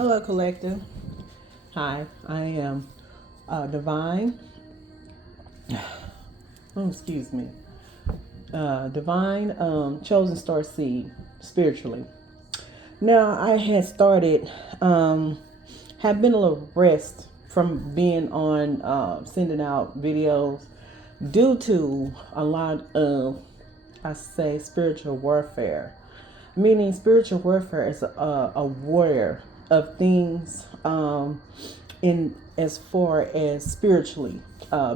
Hello, Collective. Hi, I am Divine. Oh, excuse me. Divine Chosen Star Seed, spiritually. Now, I had started, have been a little rest from being on sending out videos due to a lot of, I say, spiritual warfare. Meaning, spiritual warfare is aware of things in as far as spiritually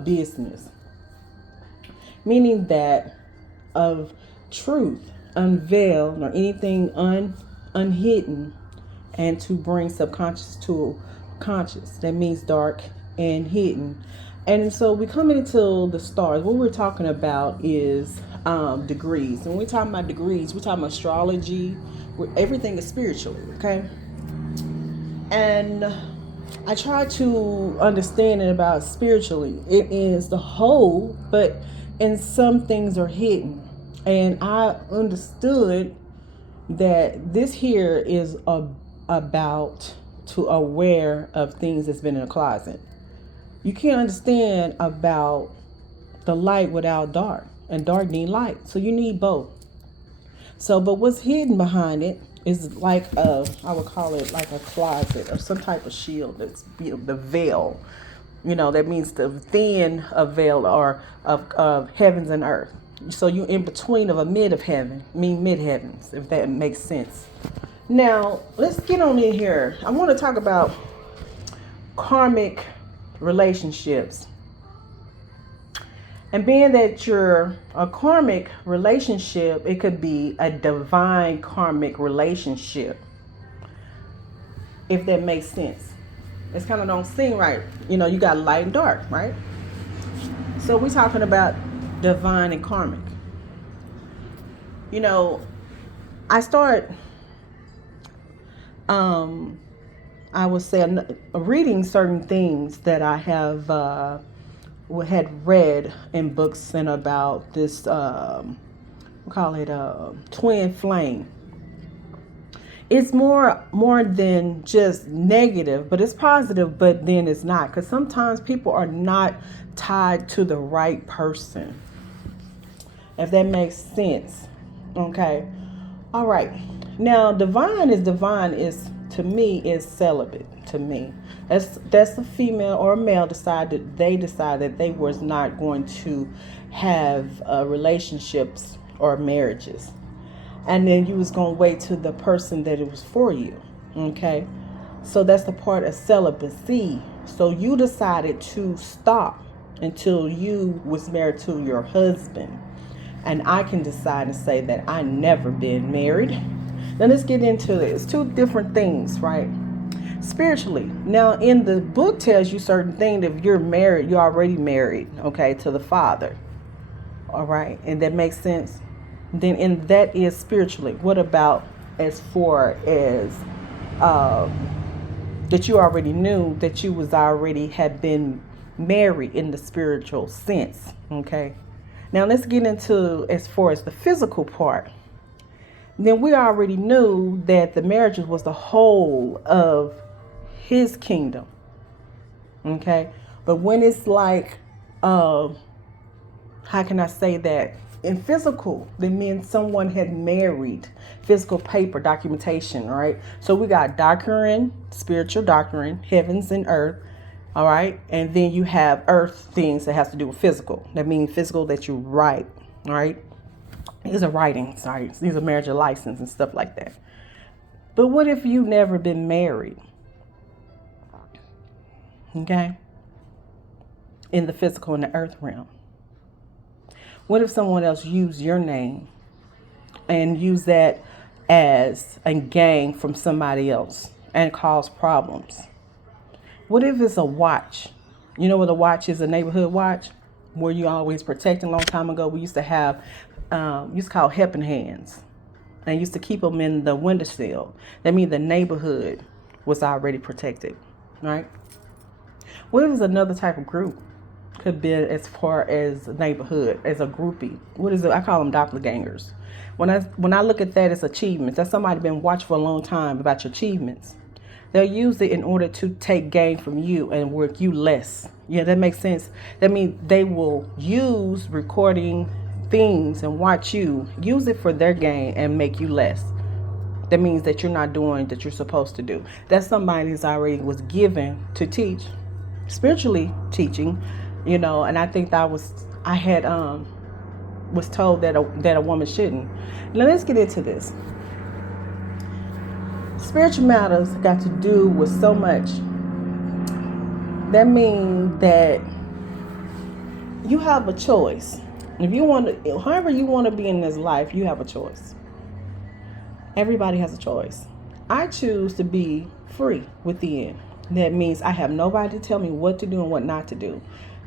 business, meaning that of truth unveiled or anything unhidden, and to bring subconscious to conscious. That means dark and hidden. And so we come into the stars. What we're talking about is degrees. And when we're talking about degrees, we're talking about astrology. Everything is spiritual, okay? And I try to understand it about spiritually. It is the whole, but in some things are hidden. And I understood that this here is about to aware of things that's been in a closet. You can't understand about the light without dark, and dark need light. So you need both. So, but what's hidden behind it is like I would call it like a closet or some type of shield that's the veil. That means the thin of veil or of heavens and earth. So you're in between of a mid of heaven, mid heavens, if that makes sense. Now, let's get on in here. I want to talk about karmic relationships. And being that you're a karmic relationship, it could be a divine karmic relationship, if that makes sense. It's kind of don't seem right. You got light and dark, right? So we're talking about divine and karmic. I start I would say reading certain things that I have had read in books and about this we call it twin flame. It's more than just negative, but it's positive, but then it's not, because sometimes people are not tied to the right person, if that makes sense. Okay. All right. Now, divine is to me is celibate. To me, that's a female or a male decided that they was not going to have relationships or marriages, and then you was going to wait to the person that it was for you. Okay. So that's the part of celibacy. So you decided to stop until you was married to your husband. And I can decide to say that I never been married. Now let's get into it. It's two different things, right? Spiritually. Now, in the book tells you certain things. If you're married, you're already married, okay, to the Father. All right. And that makes sense. Then and that is spiritually. What about as far as that you already knew that you was already had been married in the spiritual sense, okay? Now let's get into as far as the physical part. Then we already knew that the marriage was the whole of his kingdom. Okay. But when it's like, how can I say that? In physical, that means someone had married, physical paper documentation, right? So we got doctrine, spiritual doctrine, heavens and earth. All right. And then you have earth things that has to do with physical. That means physical that you write. All right. These are writings. Sorry. These are marriage license and stuff like that. But what if you've never been married? Okay. In the physical and the earth realm. What if someone else used your name and use that as a gain from somebody else and cause problems? What if it's a watch? You know what a watch is? A neighborhood watch, where you always protecting. A long time ago, we used to have, used to call helping hands, and used to keep them in the windowsill. That means the neighborhood was already protected, right? What if it's another type of group? Could be as far as neighborhood, as a groupie. What is it? I call them doppelgangers. When I look at that as achievements, that's somebody been watching for a long time about your achievements. They'll use it in order to take gain from you and work you less. Yeah, that makes sense. That means they will use recording things and watch you, use it for their gain and make you less. That means that you're not doing that you're supposed to do. That's somebody who's already was given to teach, spiritually teaching, and I think I had was told that a woman shouldn't. Now let's get into this. Spiritual matters got to do with so much. That means that you have a choice. If you want to, however you want to be in this life, you have a choice. Everybody has a choice. I choose to be free within. That means I have nobody to tell me what to do and what not to do,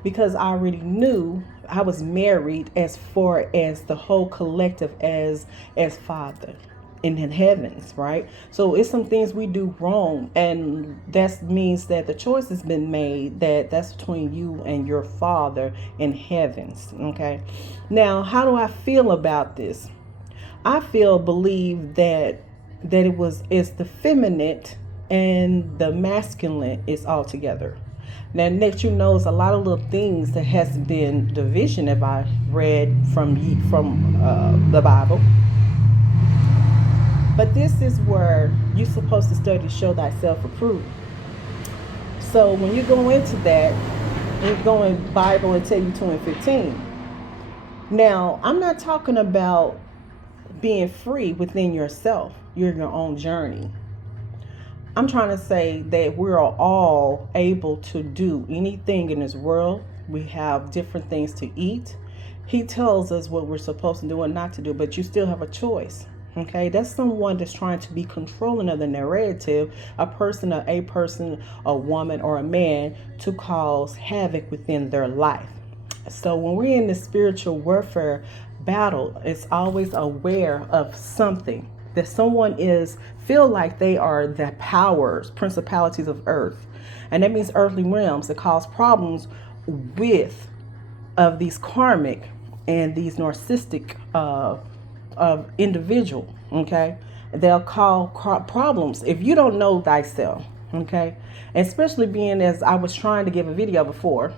because I already knew I was married as far as the whole collective as Father in the heavens, right? So it's some things we do wrong, and that means that the choice has been made that's between you and your Father in heavens. Okay, now how do I feel about this? I believe that it's the feminine and the masculine is all together. Now, next, it's a lot of little things that has been division, if I read from the Bible. But this is where you're supposed to study to show thyself approved. So when you go into that, you go in Bible and tell you 2 and 15. Now, I'm not talking about being free within yourself. You're your own journey. I'm trying to say that we're all able to do anything in this world. We have different things to eat. He tells us what we're supposed to do and not to do, but you still have a choice. Okay, that's someone that's trying to be controlling of the narrative, a person, a woman, or a man, to cause havoc within their life. So when we're in the spiritual warfare battle, it's always aware of something that someone feel like they are the powers, principalities of earth, and that means earthly realms that cause problems of these karmic and these narcissistic individual. Okay, they'll call problems if you don't know thyself. Okay, especially being as I was trying to give a video before.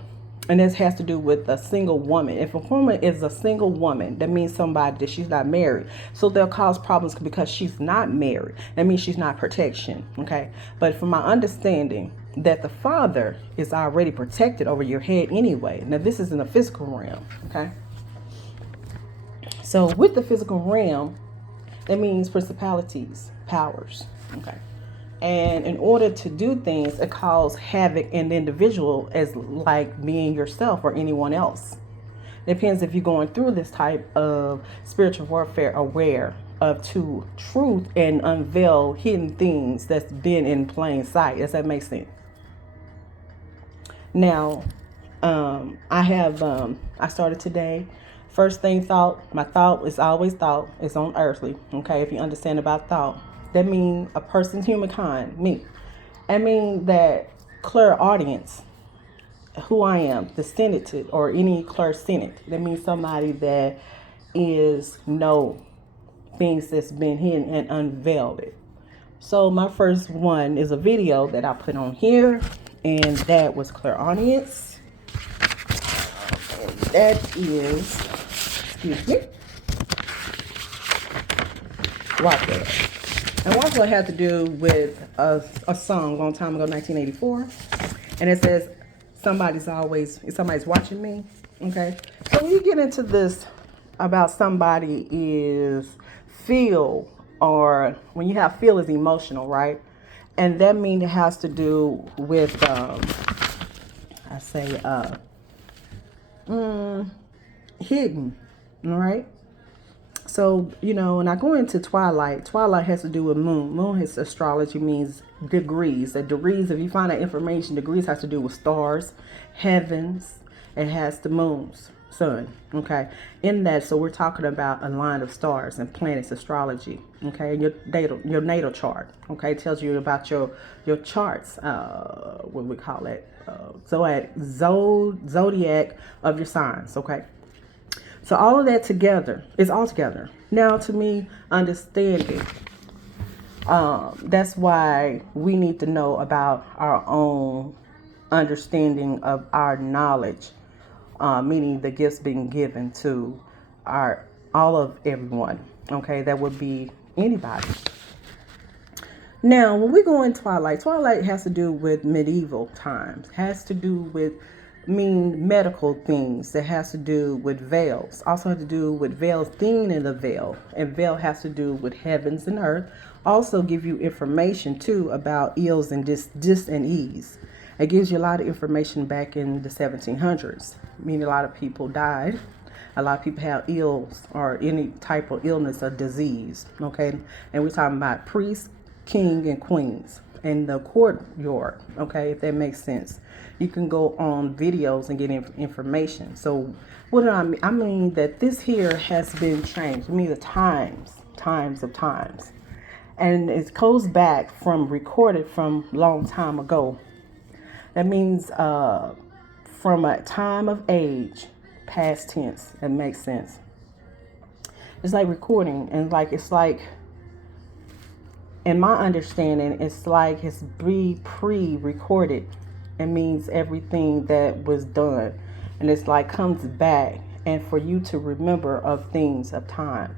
And this has to do with a single woman. If a woman is a single woman, that means somebody that she's not married. So they'll cause problems because she's not married. That means she's not protection. Okay. But from my understanding, that the Father is already protected over your head anyway. Now this is in the physical realm. Okay. So with the physical realm, that means principalities, powers. Okay. And in order to do things, it causes havoc in the individual as like being yourself or anyone else. It depends if you're going through this type of spiritual warfare, aware of truth and unveil hidden things that's been in plain sight. Does that make sense? Now, I started today. First thing my thought is always thought. It's on earthly. Okay, if you understand about thought. That means a person's humankind, me. I mean that clairaudience, who I am, descended or any clairsentient. That means somebody that know things that's been hidden and unveiled it. So my first one is a video that I put on here, and that was clairaudience. And that is, excuse me, right there. And also it had to do with a song a long time ago, 1984. And it says, somebody's watching me. Okay. So when you get into this about somebody is feel, or when you have feel is emotional, right? And that means it has to do with, hidden. All right. So, when I go into Twilight has to do with moon. Moon is astrology, means degrees. The degrees, if you find that information, degrees has to do with stars, heavens. It has the moons, sun. Okay. In that, so we're talking about a line of stars and planets, astrology. Okay. Your natal chart. Okay. It tells you about your charts. What we call it? Zodiac of your signs. Okay. So all of that together is all together. Now, to me, understanding That's why we need to know about our own understanding of our knowledge, meaning the gifts being given to our all of everyone. Okay, that would be anybody. Now, when we go in Twilight, Twilight has to do with medieval times, has to do with medical things, that has to do with veils, also has to do with veils, thing in the veil, and veil has to do with heavens and earth. Also give you information too about ills and dis and ease. It gives you a lot of information back in the 1700s, meaning a lot of people died. A lot of people have ills or any type of illness or disease, okay? And we're talking about priests, king, and queens in the courtyard, okay, if that makes sense. You can go on videos and get information. So what do I mean? I mean that this here has been changed. I mean the times of times. And it goes back from recorded from long time ago. That means from a time of age, past tense. That makes sense. It's like recording, and it's like, in my understanding, it's like it's pre-recorded. It means everything that was done, and it's like comes back, and for you to remember of things of time.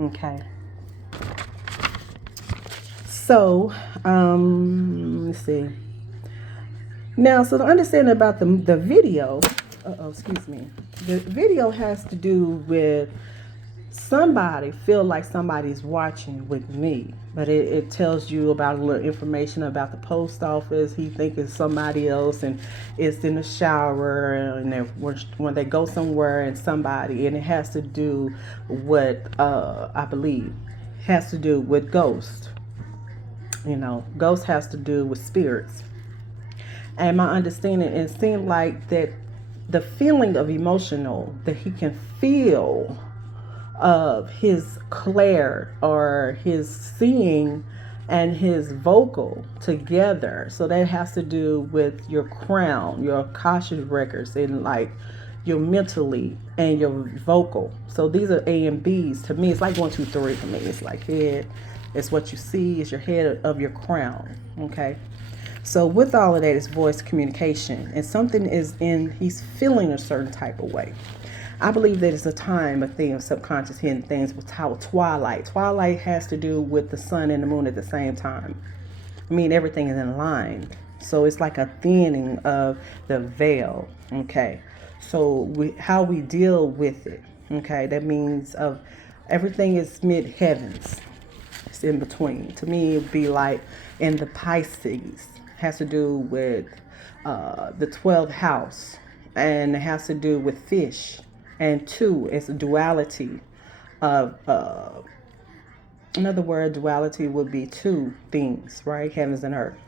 Okay. So, let's see. Now, so the understanding about the video, excuse me, the video has to do with somebody feel like somebody's watching with me, but it tells you about a little information about the post office. He thinks it's somebody else, and it's in the shower, and when they go somewhere and somebody, and it has to do with I believe has to do with ghosts. Ghosts has to do with spirits. And my understanding, it seemed like that the feeling of emotional that he can feel of his clair or his seeing and his vocal together. So that has to do with your crown, your Akashic records, and like your mentally and your vocal. So these are A and B's. To me, it's like 1, 2, 3 for me. It's like head, it's what you see, it's your head of your crown. Okay. So with all of that is voice communication, and something is he's feeling a certain type of way. I believe that it's a time, a thing of subconscious hidden things with Twilight. Twilight has to do with the sun and the moon at the same time. Everything is in line. So it's like a thinning of the veil. Okay. So how we deal with it. Okay. That means of everything is mid-heavens. It's in between. To me, it'd be like in the Pisces. Has to do with the 12th house, and it has to do with fish. And 2 is a duality of another word. Duality would be 2 things, right? Heavens and earth.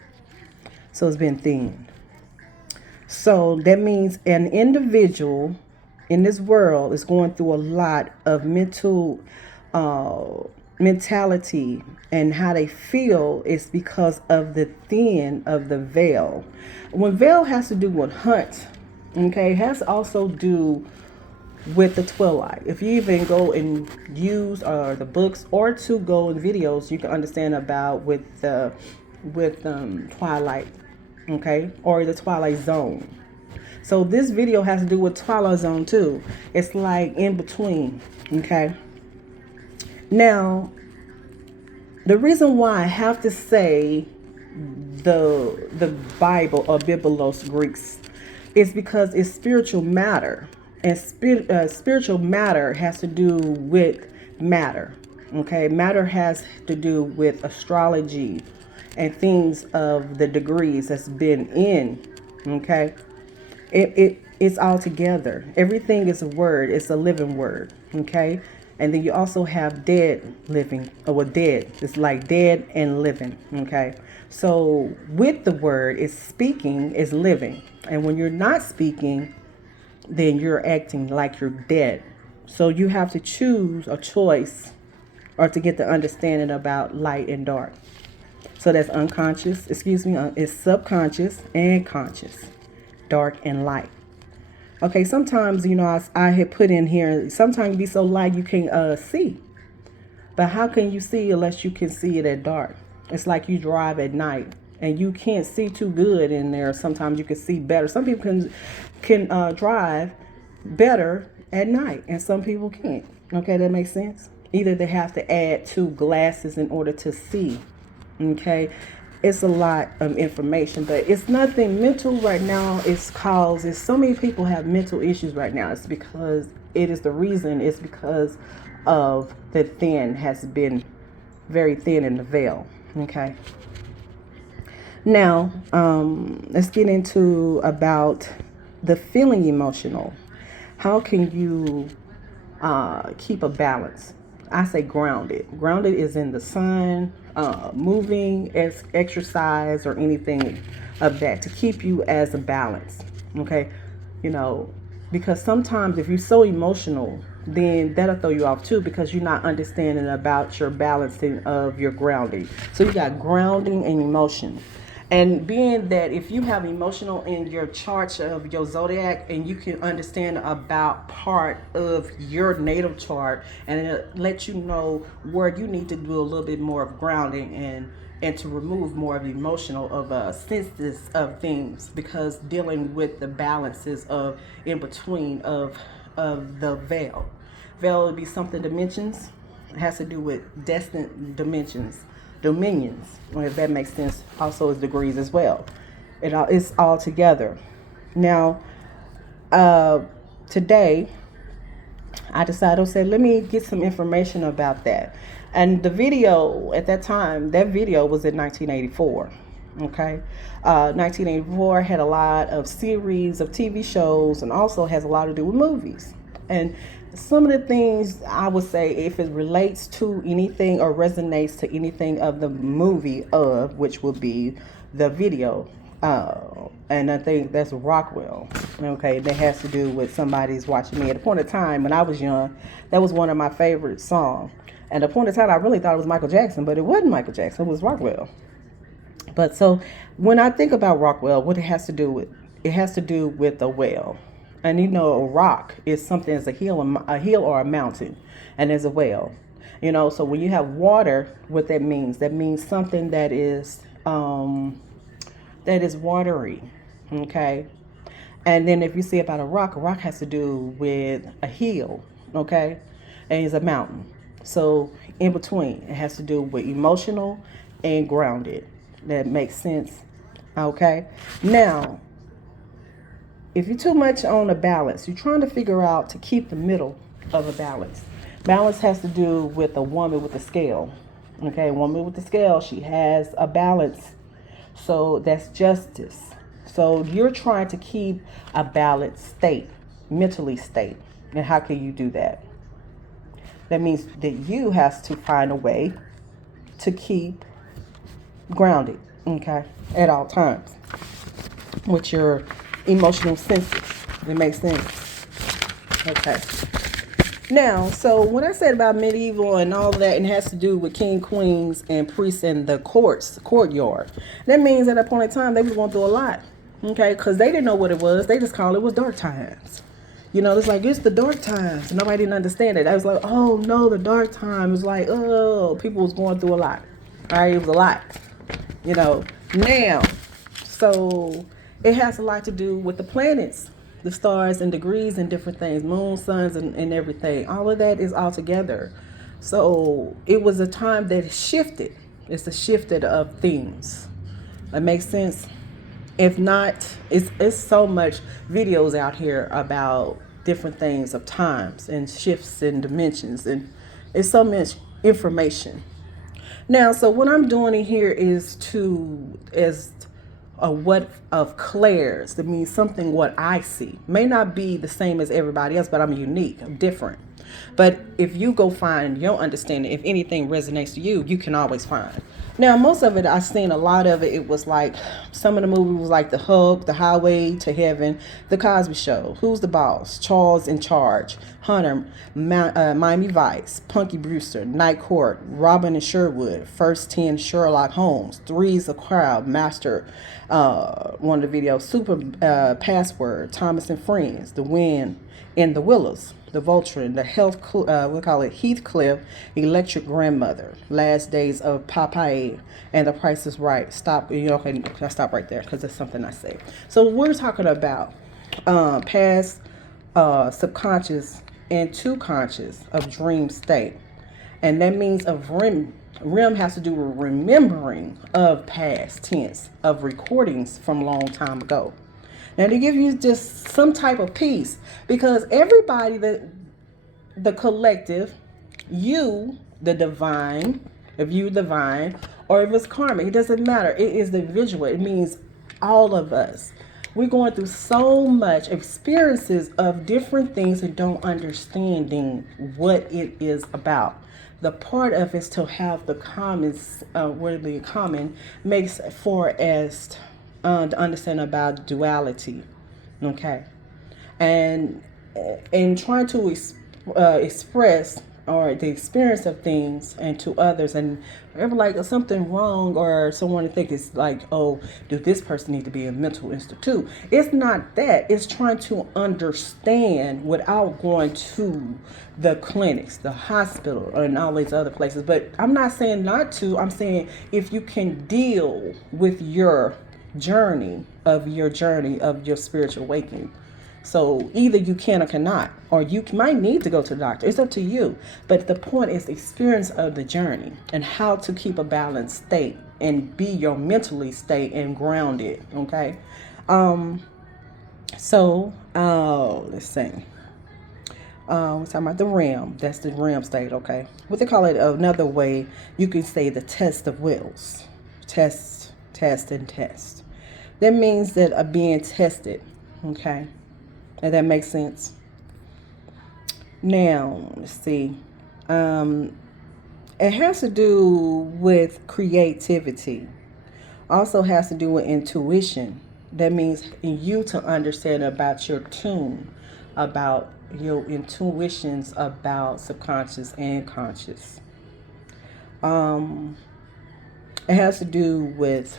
So it's been themed. So that means an individual in this world is going through a lot of mental mentality, and how they feel is because of the thin of the veil. When veil has to do with hunt, okay, it has to also do with the Twilight. If you even go and use the books or to go in videos, you can understand about with Twilight, okay, or the Twilight Zone. So this video has to do with Twilight Zone too. It's like in between, okay. Now, the reason why I have to say the Bible or Biblos Greeks is because it's spiritual matter, and spiritual matter has to do with matter. Okay, matter has to do with astrology and things of the degrees that's been in. Okay, it's all together. Everything is a word. It's a living word. Okay. And then you also have dead living, or dead. It's like dead and living, okay? So with the word, it's speaking, is living. And when you're not speaking, then you're acting like you're dead. So you have to choose a choice or to get the understanding about light and dark. So that's unconscious, it's subconscious and conscious, dark and light. Okay, sometimes, I had put in here, sometimes you be so light you can't see. But how can you see unless you can see it at dark? It's like you drive at night and you can't see too good in there. Sometimes you can see better. Some people can drive better at night, and some people can't. Okay, that makes sense. Either they have to add two glasses in order to see. Okay, it's a lot of information, but it's nothing mental right now. It's causes so many people have mental issues right now. It's because it is the reason. It's because of the thin has been very thin in the veil. Okay. Now, let's get into about the feeling emotional. How can you keep a balance? I say grounded. Grounded is in the sun, moving, exercise, or anything of that to keep you as a balance. Okay, you know, because sometimes if you're so emotional, then that'll throw you off too, because you're not understanding about your balancing of your grounding. So you got grounding and emotion. And being that if you have emotional in your chart of your zodiac, and you can understand about part of your natal chart, and it lets you know where you need to do a little bit more of grounding and to remove more of the emotional of senses of things, because dealing with the balances of in between of the veil. Veil would be something dimensions. It has to do with destined dimensions. Dominions, if that makes sense, also is degrees as well. It's all together. Now, today, I decided to say, let me get some information about that. And the video at that time, that video was in 1984. Okay, 1984 had a lot of series of TV shows, and also has a lot to do with movies. And some of the things I would say, if it relates to anything or resonates to anything of the movie of, which would be the video, and I think that's Rockwell. Okay, that has to do with somebody's watching me. At a point of time when I was young, that was one of my favorite songs. And at a point of time, I really thought it was Michael Jackson, but it wasn't Michael Jackson. It was Rockwell. But so when I think about Rockwell, what it has to do with, it has to do with a well. And you know, a rock is something as a hill or a mountain, and there's a well. You know, so when you have water, what that means something that is watery. Okay. And then if you see about a rock has to do with a hill, okay, and it's a mountain. So in between, it has to do with emotional and grounded. That makes sense. Okay. Now, if you're too much on a balance, you're trying to figure out to keep the middle of a balance. Balance has to do with a woman with a scale. Okay, a woman with a scale, she has a balance. So that's justice. So you're trying to keep a balanced state, mentally state. And how can you do that? That means that you have to find a way to keep grounded, okay, at all times with your emotional senses. It makes sense. Okay. Now, so when I said about medieval and all that, and it has to do with king, queens, and priests in the courtyard, that means at that point in time they was going through a lot. Okay, because they didn't know what it was. They just called it was dark times. You know, it's like, it's the dark times. And nobody didn't understand it. I was like, oh no, the dark time. It was like, oh, people was going through a lot. All right, it was a lot. You know, now, so it has a lot to do with the planets, the stars and degrees and different things, moon, suns, and everything. All of that is all together. So it was a time that shifted. It's a shifted of things. That makes sense. If not, it's so much videos out here about different things of times and shifts and dimensions, and it's so much information. Now, so what I'm doing in here is a what of Claire's. That means something what I see. May not be the same as everybody else, but I'm unique. I'm different. But if you go find your understanding, if anything resonates to you, you can always find. Now, most of it, I've seen a lot of it. It was like, some of the movies was like The Hulk, The Highway to Heaven, The Cosby Show, Who's the Boss, Charles in Charge, Hunter, Miami Vice, Punky Brewster, Night Court, Robin and Sherwood, First 10 Sherlock Holmes, Three's a Crowd, Master, one of the videos, Super Password, Thomas and Friends, The Wind in the Willows. the Voltron, the we call it Heathcliff, Electric Grandmother, Last Days of Popeye, and The Price is Right. Stop. Okay, I'll stop right there because it's something I say. So we're talking about past, subconscious, and to conscious of dream state, and that means of REM. REM has to do with remembering of past tense of recordings from long time ago. Now, to give you just some type of peace, because everybody, the collective, you, the divine, if you divine, or if it's karmic, it doesn't matter. It is the visual. It means all of us. We're going through so much experiences of different things and don't understanding what it is about. The part of it is to have the comments, where the common makes for as to understand about duality, okay, and trying to express or the experience of things and to others, and ever like something wrong or someone to think it's like, oh, do this person need to be in a mental institute? It's not that. It's trying to understand without going to the clinics, the hospital, and all these other places. But I'm not saying not to. I'm saying if you can deal with your journey of your spiritual awakening. So either you can or cannot, or you might need to go to the doctor. It's up to you. But the point is the experience of the journey and how to keep a balanced state and be your mentally state and grounded. Okay. Let's see. We're talking about the REM. That's the REM state. Okay. What they call it, another way you can say the test of wills. Test, and test. That means that being tested. Okay. If that makes sense. Now, let's see. It has to do with creativity. Also has to do with intuition. That means you to understand about your tune, about your intuitions about subconscious and conscious. It has to do with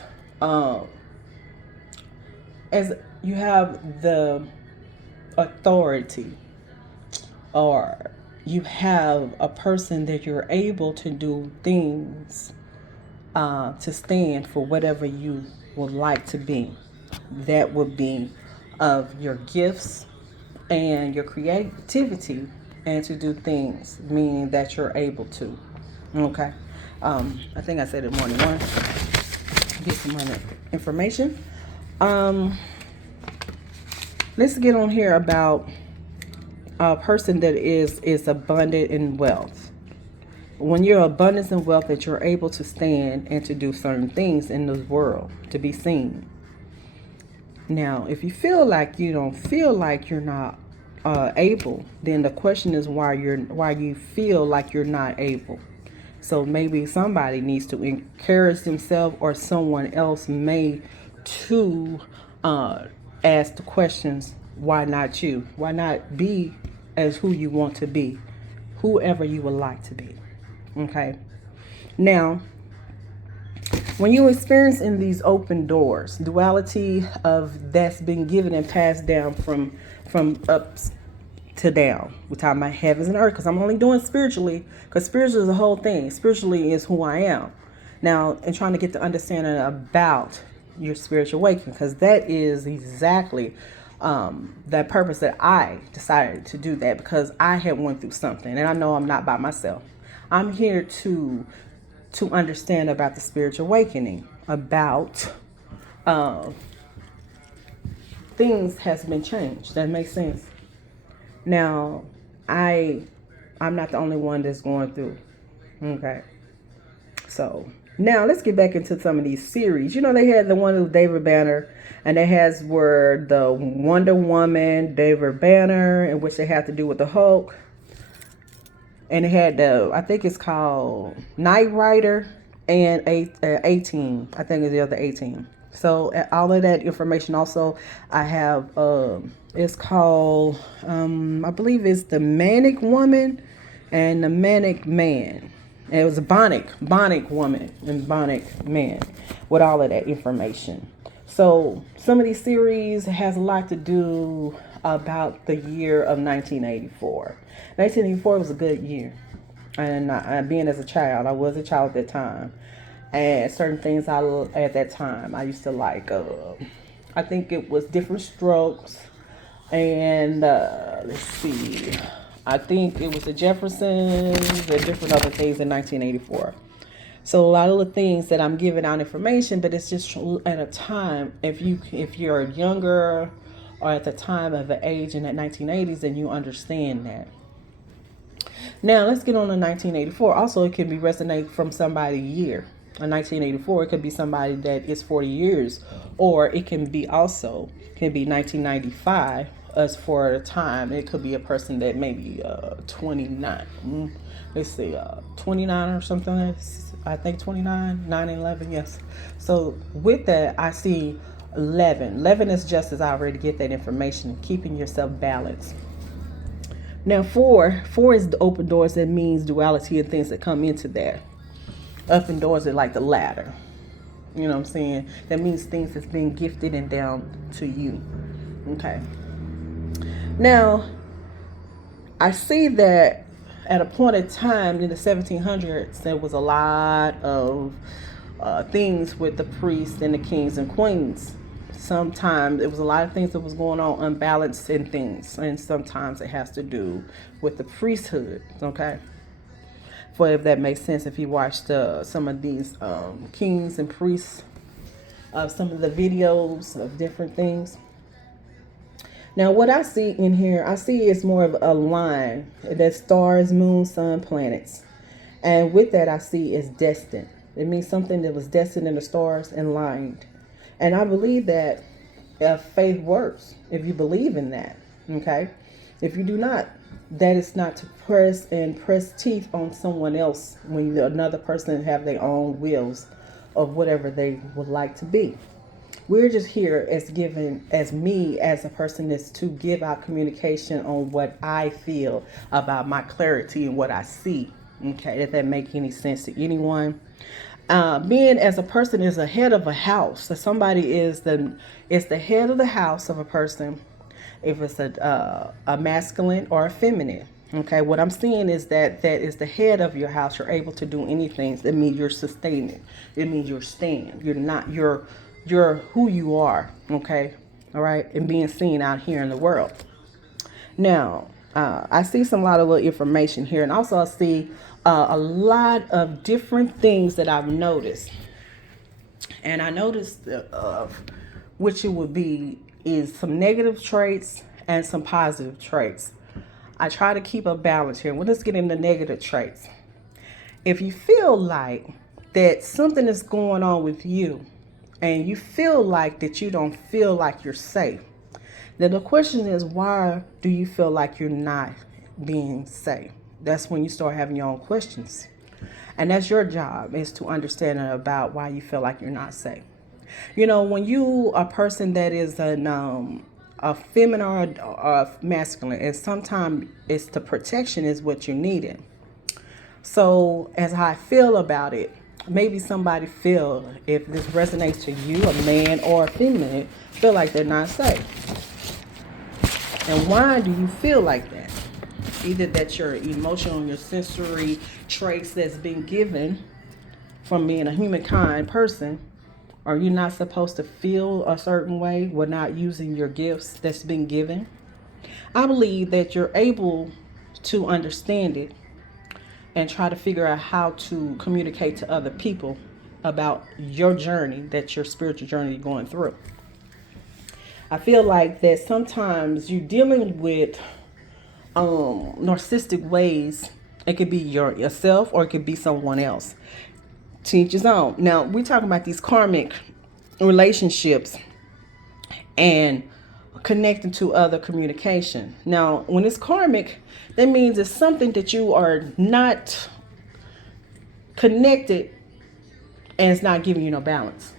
as you have the authority, or you have a person that you're able to do things to stand for whatever you would like to be. That would be of your gifts and your creativity, and to do things, meaning that you're able to. Okay. I think I said it more than once. Get some other information. Let's get on here about a person that is abundant in wealth. When you're abundant in wealth, that you're able to stand and to do certain things in this world to be seen. Now, if you feel like you don't feel like you're not able, then the question is why you feel like you're not able. So maybe somebody needs to encourage themselves, or someone else may to ask the questions, why not you? Why not be as who you want to be, whoever you would like to be? Okay. Now, when you experience in these open doors, duality of that's been given and passed down from up to down. We're talking about heavens and earth, because I'm only doing spiritually, because spiritual is the whole thing. Spiritually is who I am. Now, and trying to get the understanding about your spiritual awakening, because that is exactly that purpose that I decided to do that, because I had went through something, and I know I'm not by myself. I'm here to understand about the spiritual awakening, about things has been changed. That makes sense. Now, I'm not the only one that's going through. Okay. So now let's get back into some of these series. You know, they had the one with David Banner, and they were the Wonder Woman, David Banner, in which they had to do with the Hulk. And it had I think it's called Knight Rider and 18. I think it's the other 18. So all of that information also I have, it's called, I believe it's the Manic Woman and the Manic Man. And it was a Bonic Woman and Bonic Man with all of that information. So some of these series has a lot to do about the year of 1984. 1984 was a good year. And being as a child, I was a child at that time. And certain things at that time, I used to like, I think it was Different Strokes. And let's see, I think it was the Jeffersons and different other things in 1984. So a lot of the things that I'm giving out information, but it's just at a time. If you're younger or at the time of the age in the 1980s, then you understand that. Now let's get on to 1984. Also, it can be resonate from somebody's year. In 1984, it could be somebody that is 40 years, or it can be 1995. As for the time, it could be a person that maybe 29. Let's see, 29 or something. I think 29, 9 and 11. Yes. So with that, I see 11. 11 is just as I already get that information, keeping yourself balanced. Now, 4 is the open doors. That means duality and things that come into that. Open doors are like the ladder. You know what I'm saying? That means things that's being gifted and down to you. Okay. Now, I see that at a point in time in the 1700s, there was a lot of things with the priests and the kings and queens. Sometimes it was a lot of things that was going on, unbalanced in things, and sometimes it has to do with the priesthood. Okay, for if that makes sense, if you watched some of these kings and priests, some of the videos of different things. Now, what I see in here, I see it's more of a line that stars, moon, sun, planets, and with that, I see is destined. It means something that was destined in the stars and lined. And I believe that faith works if you believe in that, okay? If you do not, that is not to press teeth on someone else when another person have their own wills of whatever they would like to be. We're just here as me as a person is to give out communication on what I feel about my clarity and what I see, okay? If that make any sense to anyone. Being as a person is a head of a house. So somebody is the head of the house of a person. If it's a masculine or a feminine. Okay, what I'm seeing is that is the head of your house. You're able to do anything. That means you're sustaining. It means you're staying. You're who you are. Okay, all right, and being seen out here in the world. Now, I see a lot of little information here, and also I see a lot of different things that I've noticed. And I noticed which it would be is some negative traits and some positive traits. I try to keep a balance here. Well, let's get into negative traits. If you feel like that something is going on with you and you feel like that you don't feel like you're safe, then the question is, why do you feel like you're not being safe? That's when you start having your own questions. And that's your job, is to understand about why you feel like you're not safe. You know, when you a person that is a feminine or a masculine, and sometimes it's the protection is what you needed. So as I feel about it, maybe somebody feel, if this resonates to you, a man or a feminine, feel like they're not safe. And why do you feel like that? Either that your emotional and your sensory traits that's been given from being a humankind person, or you're not supposed to feel a certain way when not using your gifts that's been given. I believe that you're able to understand it and try to figure out how to communicate to other people about your journey, that your spiritual journey you're going through. I feel like that sometimes you're dealing with narcissistic ways. It could be yourself or it could be someone else. To each his own. Now, we're talking about these karmic relationships and connecting to other communication. Now, when it's karmic, that means it's something that you are not connected and it's not giving you no balance.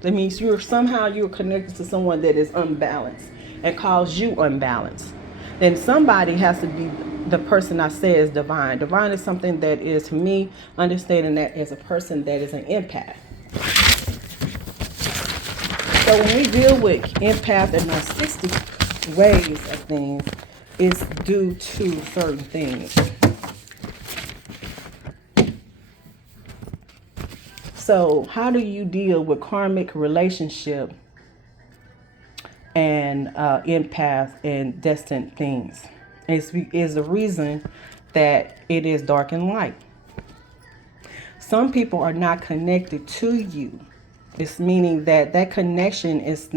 That means you're connected to someone that is unbalanced and cause you unbalanced. Then somebody has to be the person I say is divine. Divine is something that is, for me, understanding that as a person that is an empath. So when we deal with empath and narcissistic ways of things, it's due to certain things. So how do you deal with karmic relationship and empath and destined things? Is the reason that it is dark and light. Some people are not connected to you. It's meaning that that connection is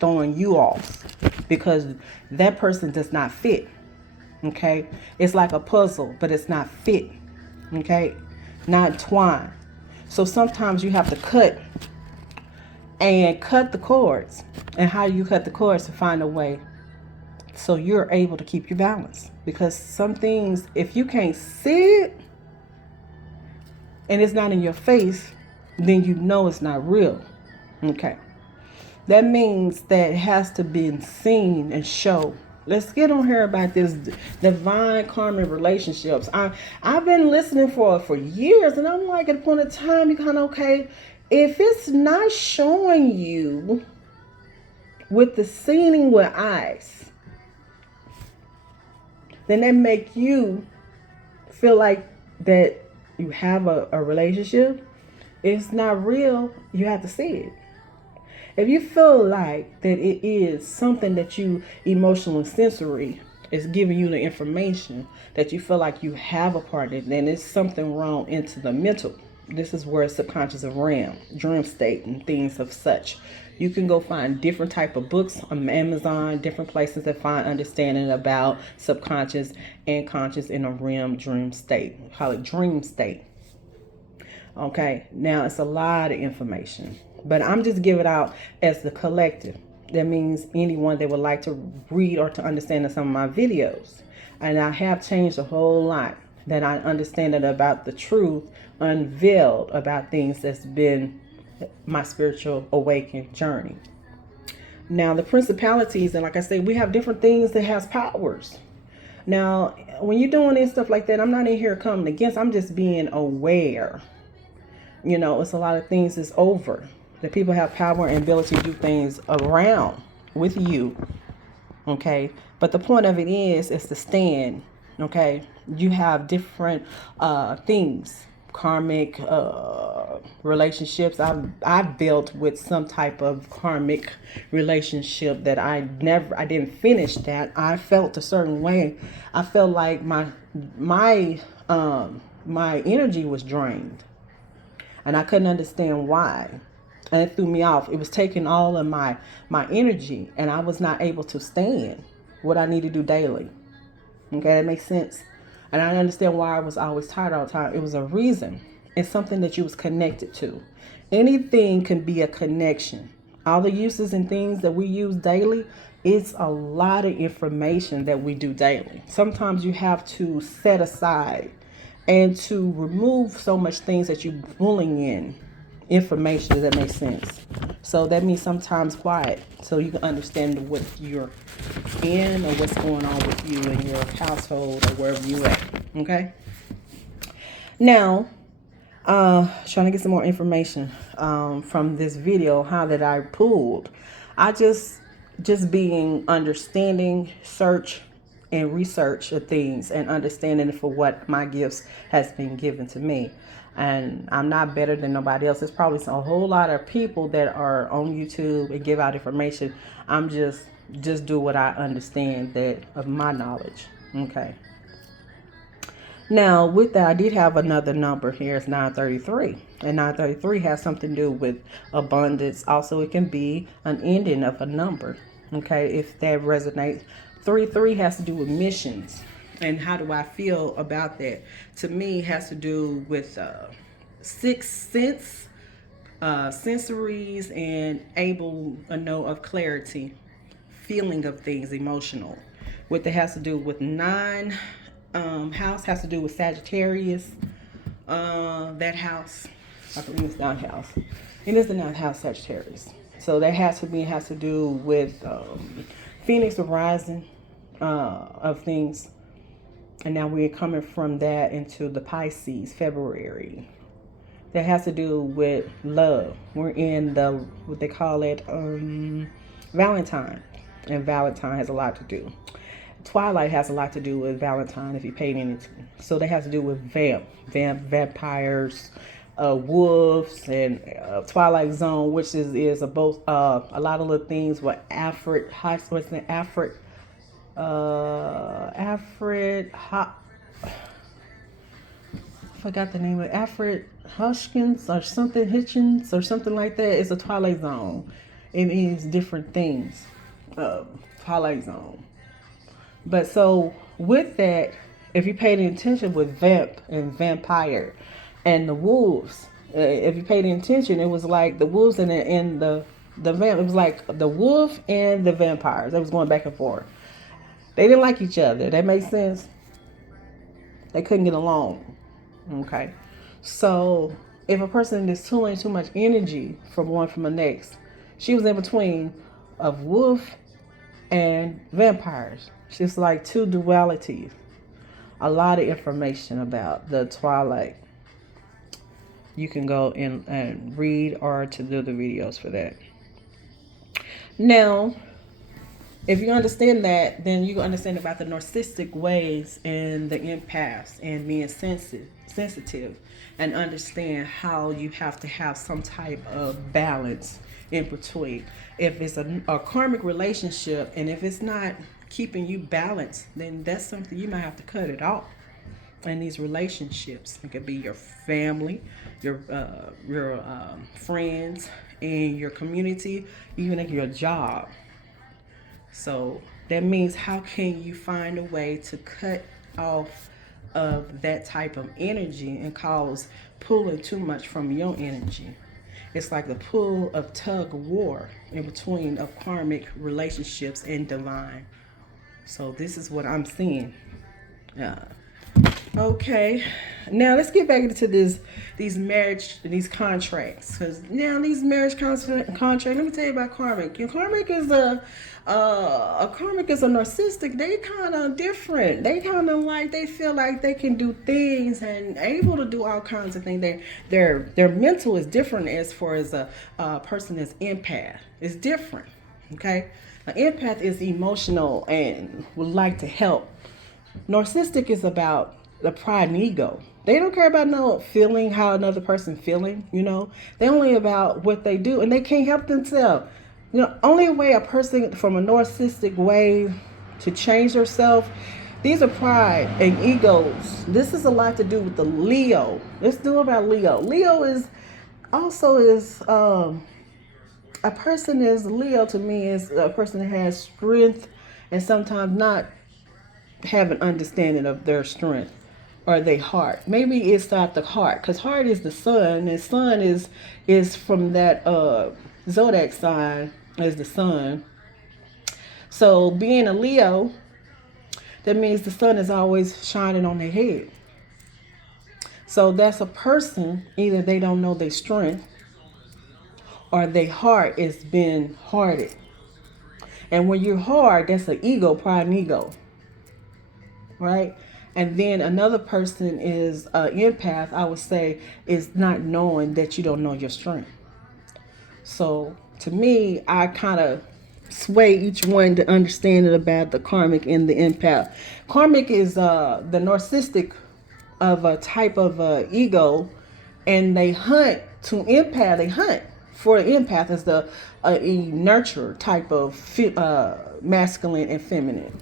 throwing you off because that person does not fit. Okay, it's like a puzzle, but it's not fit. Okay, not twine. So sometimes you have to cut the cords. And how you cut the cords to find a way so you're able to keep your balance. Because some things, if you can't see it and it's not in your face, then you know it's not real. Okay. That means that it has to be seen and shown. Let's get on here about this divine karmic relationships. I've been listening for years, and I'm like, at a point in time, you kind of, okay, if it's not showing you with the seeing with eyes, then that make you feel like that you have a relationship. It's not real. You have to see it. If you feel like that it is something that you emotional and sensory is giving you the information that you feel like you have a partner, then it's something wrong into the mental. This is where subconscious of realm, dream state, and things of such. You can go find different type of books on Amazon, different places that find understanding about subconscious and conscious in a REM dream state. We call it dream state. Okay, now it's a lot of information, but I'm just giving it out as the collective. That means anyone that would like to read or to understand some of my videos. And I have changed a whole lot that I understand about the truth, unveiled about things that's been my spiritual awakening journey. Now the principalities, and like I say, we have different things that has powers. Now, when you're doing this stuff like that, I'm not in here coming against, I'm just being aware. You know, it's a lot of things that's over. That people have power and ability to do things around with you. Okay. But the point of it is to stand. Okay. You have different things. Karmic relationships. I've built with some type of karmic relationship that I didn't finish that. I felt a certain way. I felt like my energy was drained. And I couldn't understand why. And it threw me off. It was taking all of my energy, and I was not able to stand what I need to do daily. Okay, that makes sense. And I understand why I was always tired all the time. It was a reason. It's something that you was connected to. Anything can be a connection. All the uses and things that we use daily, it's a lot of information that we do daily. Sometimes you have to set aside and to remove so much things that you're pulling in information. Does that make sense? So that means sometimes quiet, so you can understand what you're in or what's going on with you in your household or wherever you're at. Okay. Now, trying to get some more information from this video, how that I pulled. I just being understanding, search, and research of things and understanding it for what my gifts has been given to me. And I'm not better than nobody else. There's probably a whole lot of people that are on YouTube and give out information. I'm just do what I understand that of my knowledge. Okay. Now with that, I did have another number here. It's 933. And 933 has something to do with abundance. Also, it can be an ending of a number. Okay, if that resonates. 33 has to do with missions. And how do I feel about that? To me, it has to do with sixth sense, sensories, and able to know of clarity, feeling of things, emotional. What that has to do with 9 house has to do with Sagittarius. That house, I believe it's 9th house. It is the 9th house, Sagittarius. So that has to do with Phoenix rising of things. And now we're coming from that into the Pisces, February. That has to do with love. We're in the, what they call it, Valentine. and Valentine has a lot to do. Twilight has a lot to do with Valentine if you paid any. So they have to do with vampires, wolves, and Twilight Zone, which is a both a lot of the things with Alfred. What's the Alfred? Alfred. Forgot the name of it. Alfred Hushkins or something Hitchens or something like that. It's a Twilight Zone. It means different things. Twilight Zone. But so with that, if you paid attention with vamp and vampire and the wolves, if you paid attention, it was like the wolves and the vamp. It was like the wolf and the vampires. They was going back and forth. They didn't like each other. That makes sense. They couldn't get along. Okay. So if a person is pulling too much energy from one from the next, she was in between of wolf and vampires. It's like two dualities. A lot of information about the Twilight. You can go in and read or to do the videos for that. Now, if you understand that, then you understand about the narcissistic ways and the empaths and being sensitive and understand how you have to have some type of balance in between. If it's a karmic relationship and if it's not keeping you balanced, then that's something you might have to cut it off. And these relationships, it could be your family, your friends, and your community, even like your job. So that means how can you find a way to cut off of that type of energy and cause pulling too much from your energy? It's like the pull of tug of war in between of karmic relationships and divine. So this is what I'm seeing. Okay, now let's get back into these marriage, these contracts. Because now these marriage contracts, let me tell you about karmic. Karmic is a narcissistic. They kind of different. They kind of like, they feel like they can do things and able to do all kinds of things. Their mental is different as far as a person that's empath. It's different. Okay, an empath is emotional and would like to help. Narcissistic is about the pride and ego. They don't care about no feeling how another person feeling, They only about what they do, and they can't help themselves. Only way a person from a narcissistic way to change herself, these are pride and egos. This is a lot to do with the Leo. Let's do about Leo. Leo is a person is Leo to me is a person that has strength and sometimes not have an understanding of their strength or their heart. Maybe it's not the heart, because heart is the sun, and sun is from that zodiac sign is the sun. So being a Leo, that means the sun is always shining on their head. So that's a person, either they don't know their strength or their heart is being hearted. And when you're hard, that's an ego, pride and ego. Right? And then another person is an empath, I would say, is not knowing that you don't know your strength. So to me, I kind of sway each one to understand it about the karmic and the empath. Karmic is the narcissistic of a type of ego, and they hunt to empath. They hunt for the empath as the nurture type of masculine and feminine.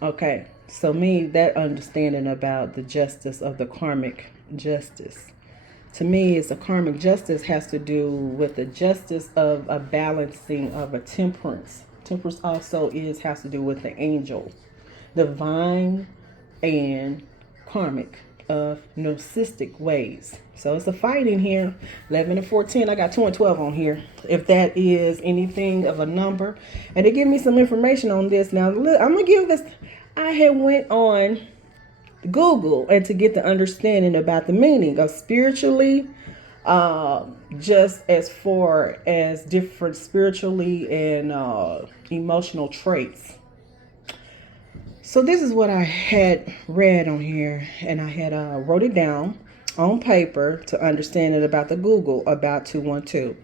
Okay, so me, that understanding about the justice of the karmic justice. To me, it's a karmic justice has to do with the justice of a balancing of a temperance. Temperance also has to do with the angel, divine and karmic of narcissistic ways. So it's a fight in here. 11 and 14. I got 2 and 12 on here. If that is anything of a number. And they give me some information on this. Now, look, I'm going to give this. I had went on Google and to get the understanding about the meaning of spiritually, just as far as different spiritually and emotional traits. So this is what I had read on here, and I had wrote it down on paper to understand it about the Google about 212.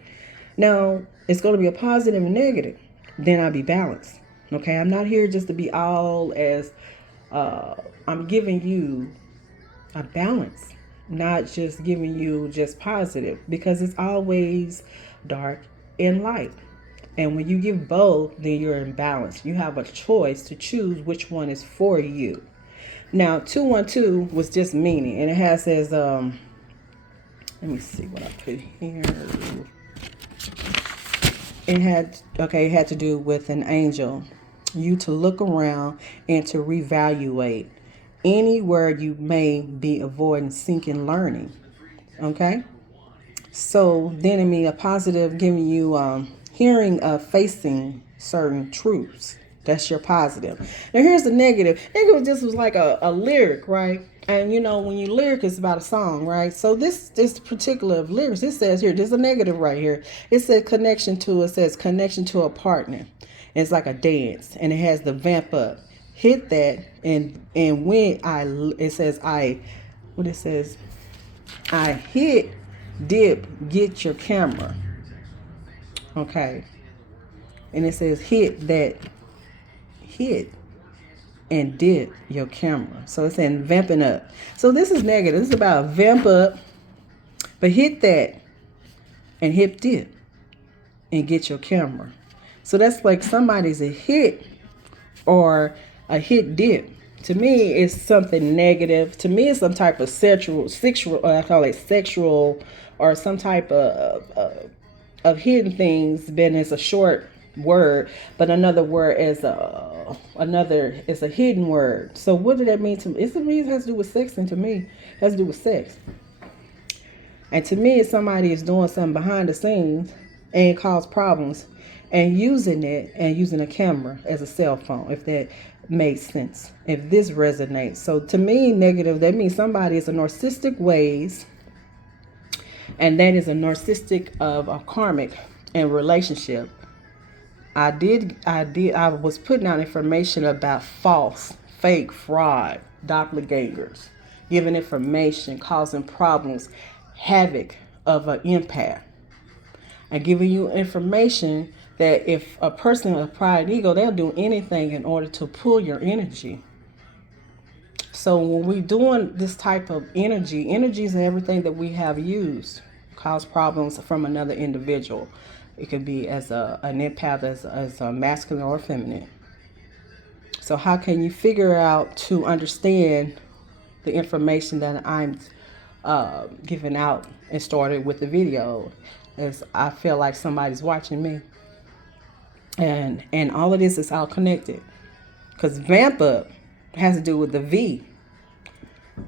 Now, it's going to be a positive and negative. Then I'll be balanced. Okay, I'm not here just to be all as I'm giving you a balance, not just giving you just positive, because it's always dark and light. And when you give both, then you're in balance. You have a choice to choose which one is for you. Now, 212 was just meaning, and it has says, let me see what I put here. It had to do with an angel. You to look around and to reevaluate any word you may be avoiding, seeking, learning. Okay? So then it means a positive, giving you hearing of facing certain truths. That's your positive. Now here's the negative. Negative just was like a lyric, right? And you know, when you lyric, it's about a song, right? So this particular lyrics, it says here, there's a negative right here. It says connection to a partner. It's like a dance, and it has the vamp up. Hit that, and when it says I hit, dip, get your camera. Okay. And it says hit and dip your camera. So it's saying vamping up. So this is negative. This is about vamp up, but hit that and hip dip and get your camera. So that's like somebody's a hit or a hit dip. To me, it's something negative. To me, it's some type of sexual, I call it sexual, or some type of hidden things. Then it's a short word, but another word is a hidden word. So what did that mean to me? It has to do with sex, and to me, it has to do with sex. And to me, if somebody is doing something behind the scenes and cause problems, and using a camera as a cell phone, if that makes sense, if this resonates. So to me, negative, that means somebody is a narcissistic ways, and that is a narcissistic of a karmic and relationship. I was putting out information about false, fake, fraud, doppelgangers, giving information, causing problems, havoc of an empath, and giving you information that if a person with pride ego, they'll do anything in order to pull your energy. So when we're doing this type of energies and everything that we have used cause problems from another individual. It could be as an empath, as a masculine or feminine. So how can you figure out to understand the information that I'm giving out and started with the video? Is I feel like somebody's watching me. And all of this is all connected. Because Vamp Up has to do with the V.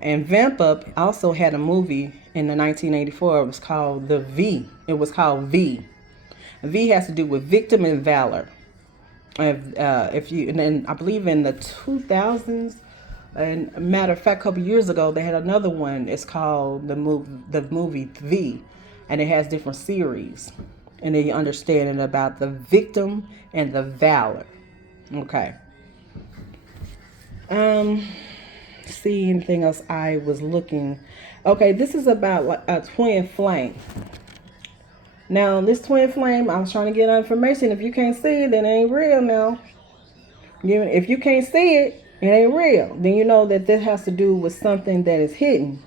And Vamp Up also had a movie in the 1984. It was called The V. It was called V. V has to do with victim and valor. And then I believe in the 2000s, and matter of fact, a couple years ago, they had another one. It's called the movie V, and it has different series. And then you're understanding about the victim and the valor. Okay. See anything else I was looking. Okay, this is about like a twin flame. Now, this twin flame, I was trying to get information. If you can't see it, then it ain't real now. If you can't see it, it ain't real. Then you know that this has to do with something that is hidden.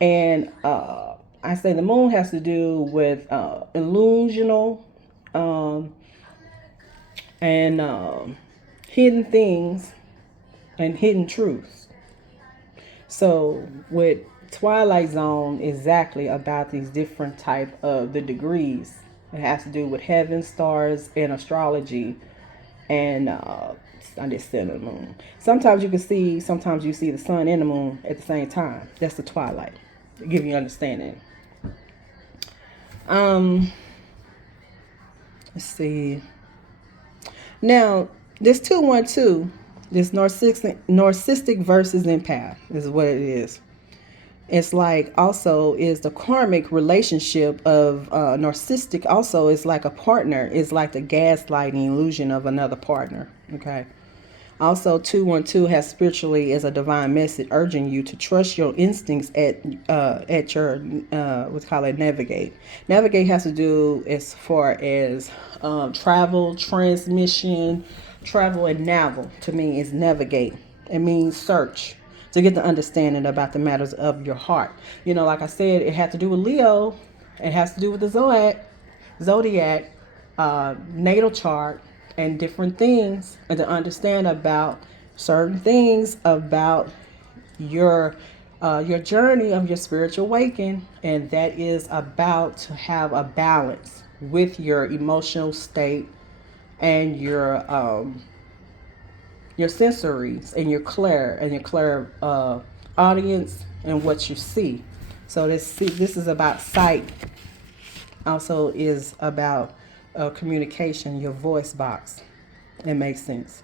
And I say the moon has to do with illusional and hidden things and hidden truths. So with Twilight Zone, exactly about these different type of the degrees. It has to do with heaven, stars, and astrology, and understanding the moon. Sometimes you see the sun and the moon at the same time. That's the twilight. To give you understanding. Let's see. Now, this 212, this narcissistic versus empath is what it is. It's like also is the karmic relationship of narcissistic. Also is like a partner. It's like the gaslighting illusion of another partner. Okay. Also, 212 has spiritually as a divine message urging you to trust your instincts at your what's called it navigate. Navigate has to do as far as travel, transmission, travel, and navel. To me, is navigate. It means search to get the understanding about the matters of your heart. You know, like I said, it had to do with Leo. It has to do with the zodiac, natal chart, and different things, and to understand about certain things about your journey of your spiritual awakening, and that is about to have a balance with your emotional state and your sensories and your clair audience and what you see. So this is about sight. Also is about communication, your voice box. It makes sense.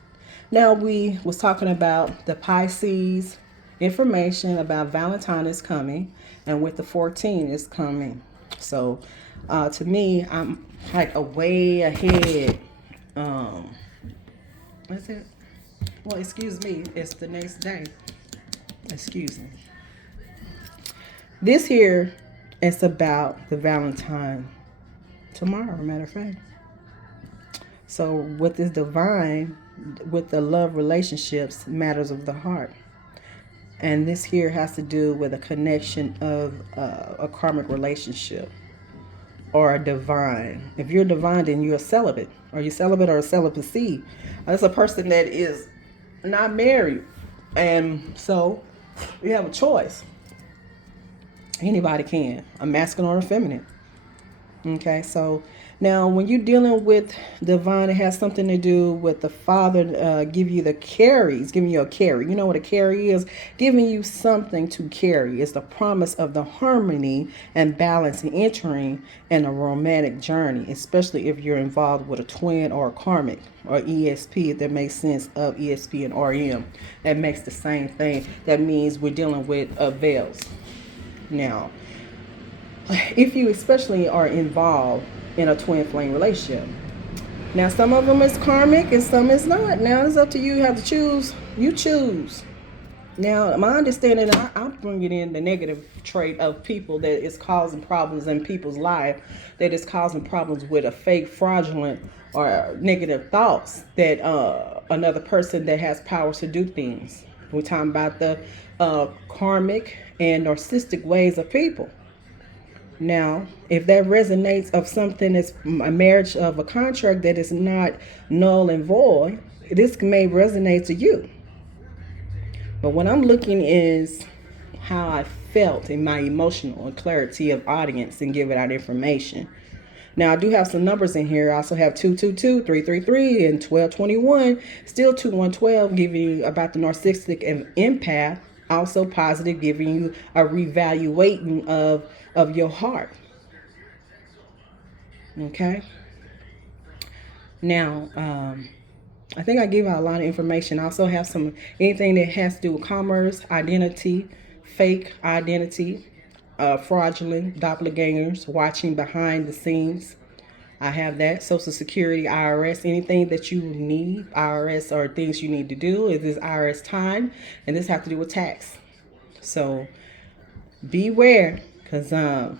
Now we was talking about the Pisces information about Valentine is coming, and with the 14 is coming. So to me, I'm like a way ahead. What's it? Well, excuse me. It's the next day. Excuse me. This here is about the Valentine tomorrow, matter of fact. So with this divine, with the love relationships, matters of the heart. And this here has to do with a connection of a karmic relationship or a divine. If you're divine, then you're a celibate. Are you celibate or a celibacy? That's a person that is not married. And so you have a choice. Anybody can. A masculine or a feminine. Okay, so now when you're dealing with divine, it has something to do with the Father give you the carries, giving you a carry. You know what a carry is? Giving you something to carry. It's the promise of the harmony and balance and entering in a romantic journey, especially if you're involved with a twin or a karmic or ESP, if that makes sense, of ESP and REM. That makes the same thing. That means we're dealing with veils. Now, if you especially are involved in a twin flame relationship. Now, some of them is karmic and some is not. Now, it's up to you. You have to choose. You choose. Now, my understanding, I'm bringing in the negative trait of people that is causing problems in people's life, that is causing problems with a fake, fraudulent, or negative thoughts that another person that has powers to do things. We're talking about the karmic and narcissistic ways of people. Now, if that resonates of something that's a marriage of a contract that is not null and void, this may resonate to you. But what I'm looking is how I felt in my emotional and clarity of audience and giving out information. Now, I do have some numbers in here. I also have 222, 333, and 1221. Still 2112, giving you about the narcissistic and empath. Also positive, giving you a reevaluating of your heart. Okay. Now, I think I gave out a lot of information. I also have anything that has to do with commerce, identity, fake identity, fraudulent, doppelgangers, watching behind the scenes. I have that. Social Security, IRS, anything that you need, IRS, or things you need to do. It is IRS time, and this has to do with tax. So beware, because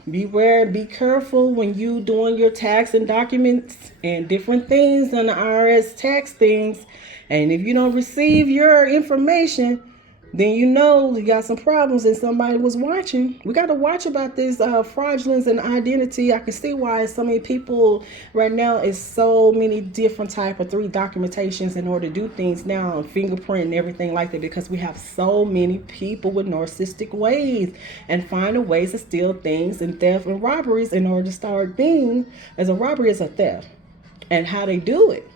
be careful when you doing your tax and documents and different things on the IRS tax things. And if you don't receive your information, then you know you got some problems and somebody was watching. We got to watch about this fraudulence and identity. I can see why so many people right now is so many different type of 3 documentations in order to do things now, and fingerprint and everything like that, because we have so many people with narcissistic ways and finding ways to steal things and theft and robberies in order to start being as a robbery is a theft, and how they do it.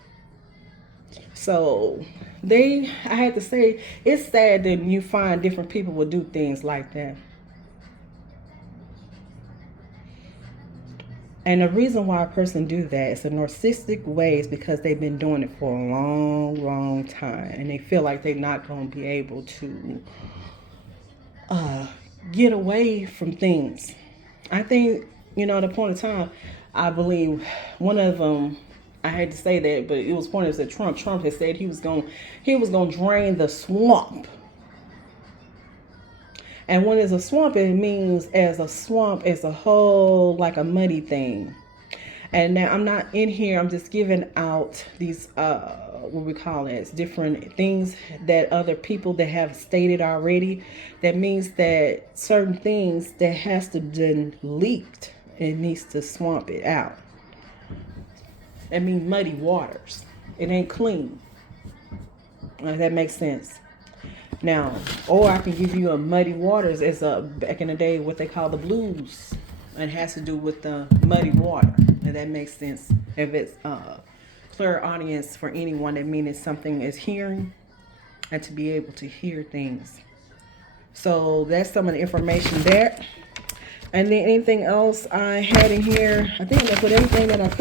So I had to say, it's sad that you find different people will do things like that. And the reason why a person do that is a narcissistic way is because they've been doing it for a long, long time. And they feel like they're not going to be able to get away from things. I think, at a point in time, I believe one of them I had to say that, but it was pointed at Trump. Trump had said he was gonna drain the swamp. And when it's a swamp, it means as a swamp as a whole, like a muddy thing. And now I'm not in here, I'm just giving out these what we call it, different things that other people that have stated already. That means that certain things that has to been leaked, it needs to swamp it out. It means muddy waters. It ain't clean. That makes sense. Now, or I can give you a muddy waters as back in the day what they call the blues. And it has to do with the muddy water. And that makes sense. If it's clear audience for anyone, that means something is hearing and to be able to hear things. So that's some of the information there. And then anything else I had in here, I think I put everything that I feel